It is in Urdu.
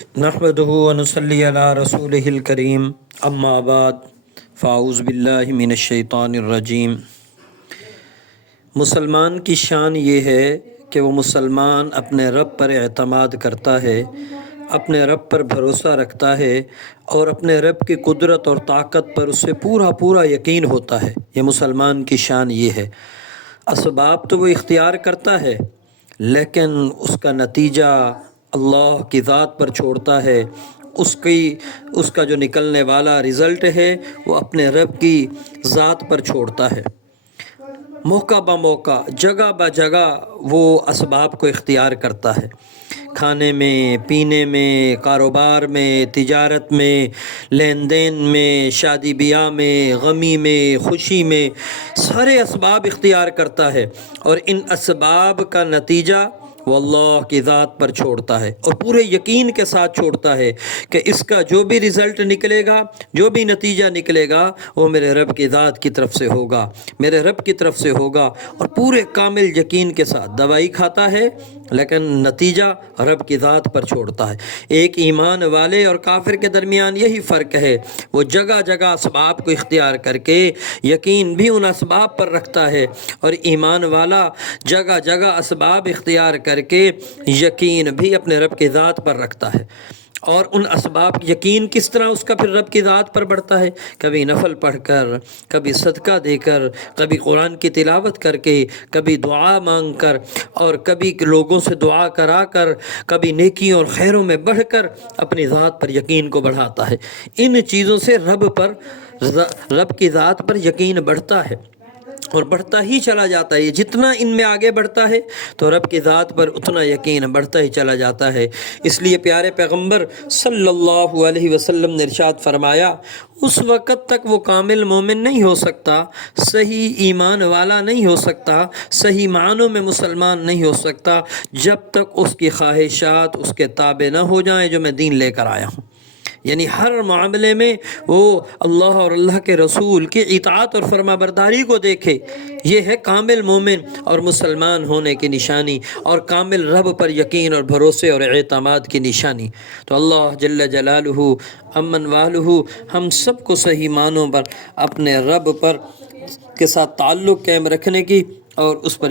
نحمدہ و نصلی علی رسولہ الکریم اما بعد فاعوذ باللہ من الشیطان الرجیم۔ مسلمان کی شان یہ ہے کہ وہ مسلمان اپنے رب پر اعتماد کرتا ہے، اپنے رب پر بھروسہ رکھتا ہے اور اپنے رب کی قدرت اور طاقت پر اس سے پورا یقین ہوتا ہے۔ یہ مسلمان کی شان یہ ہے۔ اسباب تو وہ اختیار کرتا ہے لیکن اس کا نتیجہ اللہ کی ذات پر چھوڑتا ہے۔ اس کا جو نکلنے والا رزلٹ ہے وہ اپنے رب کی ذات پر چھوڑتا ہے۔ موقع بہ موقع، جگہ بہ جگہ وہ اسباب کو اختیار کرتا ہے۔ کھانے میں، پینے میں، کاروبار میں، تجارت میں، لین دین میں، شادی بیاہ میں، غمی میں، خوشی میں، سارے اسباب اختیار کرتا ہے اور ان اسباب کا نتیجہ وہ اللہ کی ذات پر چھوڑتا ہے اور پورے یقین کے ساتھ چھوڑتا ہے کہ اس کا جو بھی رزلٹ نکلے گا، جو بھی نتیجہ نکلے گا وہ میرے رب کی ذات کی طرف سے ہوگا، میرے رب کی طرف سے ہوگا، اور پورے کامل یقین کے ساتھ دوائی کھاتا ہے لیکن نتیجہ رب کی ذات پر چھوڑتا ہے۔ ایک ایمان والے اور کافر کے درمیان یہی فرق ہے، وہ جگہ جگہ اسباب کو اختیار کر کے یقین بھی ان اسباب پر رکھتا ہے، اور ایمان والا جگہ جگہ اسباب اختیار کر کے یقین بھی اپنے رب کی ذات پر رکھتا ہے۔ اور ان اسباب یقین کس طرح اس کا پھر رب کی ذات پر بڑھتا ہے؟ کبھی نفل پڑھ کر، کبھی صدقہ دے کر، کبھی قرآن کی تلاوت کر کے، کبھی دعا مانگ کر، اور کبھی لوگوں سے دعا کرا کر، کبھی نیکیوں اور خیروں میں بڑھ کر اپنی ذات پر یقین کو بڑھاتا ہے۔ ان چیزوں سے رب کی ذات پر یقین بڑھتا ہے اور بڑھتا ہی چلا جاتا ہے۔ جتنا ان میں آگے بڑھتا ہے تو رب کی ذات پر اتنا یقین بڑھتا ہی چلا جاتا ہے۔ اس لیے پیارے پیغمبر صلی اللہ علیہ وسلم نے ارشاد فرمایا، اس وقت تک وہ کامل مومن نہیں ہو سکتا، صحیح ایمان والا نہیں ہو سکتا، صحیح معنوں میں مسلمان نہیں ہو سکتا، جب تک اس کی خواہشات اس کے تابع نہ ہو جائیں جو میں دین لے کر آیا ہوں۔ یعنی ہر معاملے میں وہ اللہ اور اللہ کے رسول کی اطاعت اور فرما برداری کو دیکھے۔ یہ ہے کامل مومن اور مسلمان ہونے کی نشانی، اور کامل رب پر یقین اور بھروسے اور اعتماد کی نشانی۔ تو اللہ جل جلالہ امن والہ ہم سب کو صحیح معنوں پر اپنے رب پر کے ساتھ تعلق قائم رکھنے کی اور اس پر